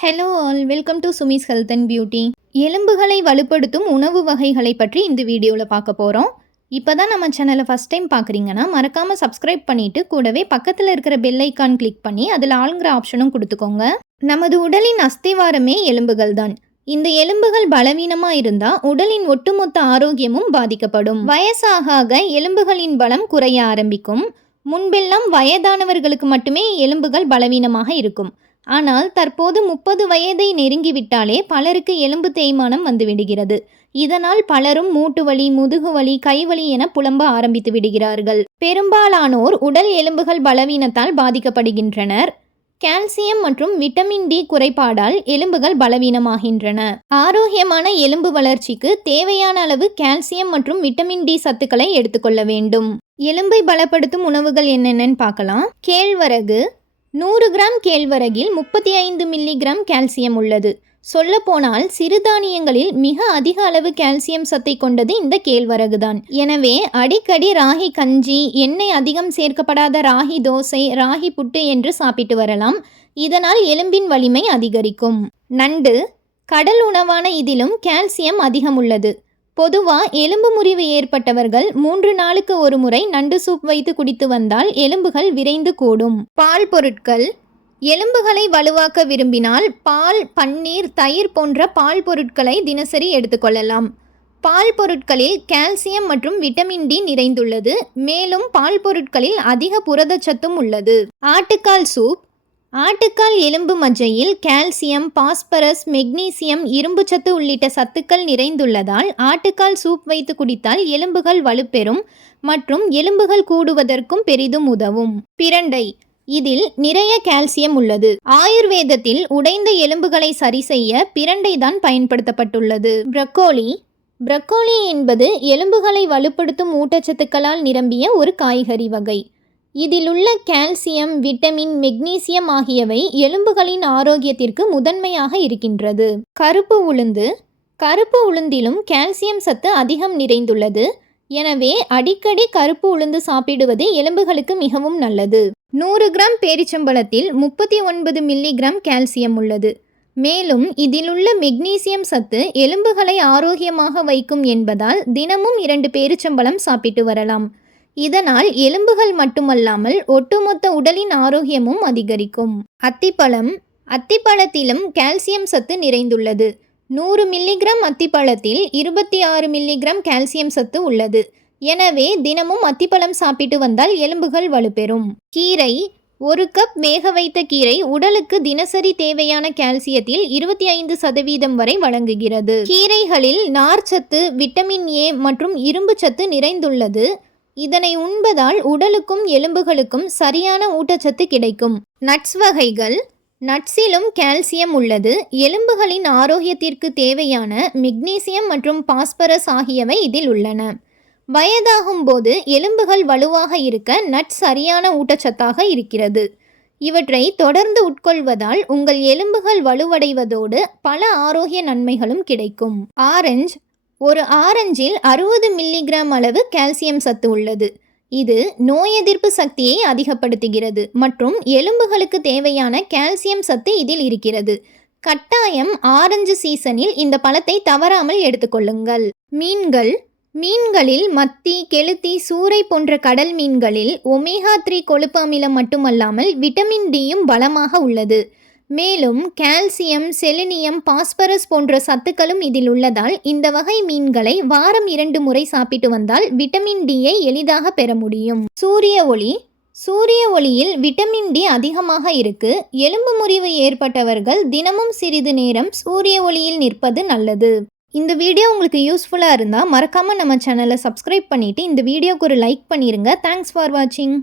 Hello all, welcome to Sumi's health and beauty. எலும்புகளை வலுப்படுத்தும் உணவு வகைகளை பற்றி இந்த வீடியோவில் பார்க்க போகிறோம். இப்போ தான் நம்ம சேனலை ஃபஸ்ட் டைம் பார்க்குறீங்கன்னா மறக்காமல் சப்ஸ்கிரைப் பண்ணிவிட்டு கூடவே பக்கத்தில் இருக்கிற பெல் ஐக்கான் கிளிக் பண்ணி அதில் ஆளுங்கிற ஆப்ஷனும் கொடுத்துக்கோங்க. நமது உடலின் அஸ்திவாரமே எலும்புகள் தான். இந்த எலும்புகள் பலவீனமாக இருந்தால் உடலின் ஒட்டுமொத்த ஆரோக்கியமும் பாதிக்கப்படும். வயசாக ஆக எலும்புகளின் பலம் குறைய ஆரம்பிக்கும். முன்பெல்லாம் வயதானவர்களுக்கு மட்டுமே எலும்புகள் பலவீனமாக இருக்கும். ஆனால் தற்போது 30 வயதை நெருங்கிவிட்டாலே பலருக்கு எலும்பு தேய்மானம் வந்துவிடுகிறது. இதனால் பலரும் மூட்டுவலி, முதுகுவலி, கைவலி என புலம்ப ஆரம்பித்து விடுகிறார்கள். பெரும்பாலானோர் உடல் எலும்புகள் பலவீனத்தால் பாதிக்கப்படுகின்றனர். கால்சியம் மற்றும் விட்டமின் டி குறைபாடால் எலும்புகள் பலவீனமாகின்றன. ஆரோக்கியமான எலும்பு வளர்ச்சிக்கு தேவையான அளவு கால்சியம் மற்றும் விட்டமின் டி சத்துக்களை எடுத்துக்கொள்ள வேண்டும். எலும்பை பலப்படுத்தும் உணவுகள் என்னென்னு பார்க்கலாம். கேழ்வரகு. 100 கிராம் கேழ்வரகில் 35 மில்லிகிராம் கால்சியம் உள்ளது. சொல்லப்போனால் சிறுதானியங்களில் மிக அதிக அளவு கால்சியம் சத்தை கொண்டது இந்த கேழ்வரகு தான். எனவே அடிக்கடி ராகி கஞ்சி, எண்ணெய் அதிகம் சேர்க்கப்படாத ராகி தோசை, ராகி புட்டு என்று சாப்பிட்டு வரலாம். இதனால் எலும்பின் வலிமை அதிகரிக்கும். நண்டு. கடல் உணவான இதிலும் கால்சியம் அதிகம் உள்ளது. பொதுவாக எலும்பு முறிவு ஏற்பட்டவர்கள் 3 நாளுக்கு ஒரு முறை நண்டு சூப் வைத்து குடித்து வந்தால் எலும்புகள் விரைந்து கூடும். பால் பொருட்கள். எலும்புகளை வலுவாக்க விரும்பினால் பால், பன்னீர், தயிர் போன்ற பால் பொருட்களை தினசரி எடுத்துக்கொள்ளலாம். பால் பொருட்களில் கால்சியம் மற்றும் விட்டமின் டி நிறைந்துள்ளது. மேலும் பால் பொருட்களில் அதிக புரதச்சத்தும் உள்ளது. ஆட்டுக்கால் சூப். ஆட்டுக்கால் எலும்பு மஜ்ஜையில் கால்சியம், பாஸ்பரஸ், மெக்னீசியம், இரும்புச்சத்து உள்ளிட்ட சத்துக்கள் நிறைந்துள்ளதால் ஆட்டுக்கால் சூப் வைத்து குடித்தால் எலும்புகள் வலுப்பெறும் மற்றும் எலும்புகள் கூடுவதற்கும் பெரிதும் உதவும். பிரண்டை. இதில் நிறைய கால்சியம் உள்ளது. ஆயுர்வேதத்தில் உடைந்த எலும்புகளை சரி செய்ய பிரண்டை தான் பயன்படுத்தப்பட்டுள்ளது. ப்ரக்கோலி. ப்ரக்கோலி என்பது எலும்புகளை வலுப்படுத்தும் ஊட்டச்சத்துக்களால் நிரம்பிய ஒரு காய்கறி வகை. இதிலுள்ள கால்சியம், விட்டமின், மெக்னீசியம் ஆகியவை எலும்புகளின் ஆரோக்கியத்திற்கு முதன்மையாக இருக்கின்றது. கருப்பு உளுந்து. கருப்பு உளுந்திலும் கால்சியம் சத்து அதிகம் நிறைந்துள்ளது. எனவே அடிக்கடி கருப்பு உளுந்து சாப்பிடுவது எலும்புகளுக்கு மிகவும் நல்லது. 100 கிராம் பேரிச்சம்பழத்தில் 39 மில்லிகிராம் கால்சியம் உள்ளது. மேலும் இதிலுள்ள மெக்னீசியம் சத்து எலும்புகளை ஆரோக்கியமாக வைக்கும் என்பதால் தினமும் 2 பேரிச்சம்பழம் சாப்பிட்டு வரலாம். இதனால் எலும்புகள் மட்டுமல்லாமல் ஒட்டுமொத்த உடலின் ஆரோக்கியமும் அதிகரிக்கும். அத்திப்பழம். அத்திப்பழத்திலும் கால்சியம் சத்து நிறைந்துள்ளது. 100 மில்லிகிராம் அத்திப்பழத்தில் 26 மில்லிகிராம் கால்சியம் சத்து உள்ளது. எனவே தினமும் அத்திப்பழம் சாப்பிட்டு வந்தால் எலும்புகள் வலுப்பெறும். கீரை. 1 கப் வேக வைத்த கீரை உடலுக்கு தினசரி தேவையான கால்சியத்தில் 25% வரை வழங்குகிறது. கீரைகளில் நார்ச்சத்து, விட்டமின் ஏ மற்றும் இரும்பு சத்து நிறைந்துள்ளது. இதனை உண்பதால் உடலுக்கும் எலும்புகளுக்கும் சரியான ஊட்டச்சத்து கிடைக்கும். நட்ஸ் வகைகள். நட்ஸிலும் கால்சியம் உள்ளது. எலும்புகளின் ஆரோக்கியத்திற்கு தேவையான மெக்னீசியம் மற்றும் பாஸ்பரஸ் ஆகியவை இதில் உள்ளன. வயதாகும் போது எலும்புகள் வலுவாக இருக்க நட்ஸ் சரியான ஊட்டச்சத்தாக இருக்கிறது. இவற்றை தொடர்ந்து உட்கொள்வதால் உங்கள் எலும்புகள் வலுவடைவதோடு பல ஆரோக்கிய நன்மைகளும் கிடைக்கும். ஆரஞ்சு. ஒரு ஆரஞ்சில் 60 மில்லிகிராம் அளவு கால்சியம் சத்து உள்ளது. இது நோய் எதிர்ப்பு சக்தியை அதிகப்படுத்துகிறது மற்றும் எலும்புகளுக்கு தேவையான கால்சியம் சத்து இதில் இருக்கிறது. கட்டாயம் ஆரஞ்சு சீசனில் இந்த பழத்தை தவறாமல் எடுத்துக்கொள்ளுங்கள். மீன்கள். மீன்களில் மத்தி, கெளுத்தி, சூறை போன்ற கடல் மீன்களில் ஒமேகா 3 கொழுப்பு அமிலம் மட்டுமல்லாமல் விட்டமின் டியும் பலமாக உள்ளது. மேலும் கால்சியம், செலினியம், பாஸ்பரஸ் போன்ற சத்துக்களும் இதில் உள்ளதால் இந்த வகை மீன்களை வாரம் 2 முறை சாப்பிட்டு வந்தால் விட்டமின் டியை எளிதாக பெற முடியும். சூரிய ஒளி. சூரிய ஒளியில் விட்டமின் டி அதிகமாக இருக்கு. எலும்பு முறிவு ஏற்பட்டவர்கள் தினமும் சிறிது நேரம் சூரிய ஒளியில் நிற்பது நல்லது. இந்த வீடியோ உங்களுக்கு யூஸ்ஃபுல்லாக இருந்தால் மறக்காமல் நம்ம சேனலை சப்ஸ்கிரைப் பண்ணிவிட்டு இந்த வீடியோக்கு ஒரு லைக் பண்ணிடுங்க. தேங்க்ஸ் ஃபார் வாட்சிங்.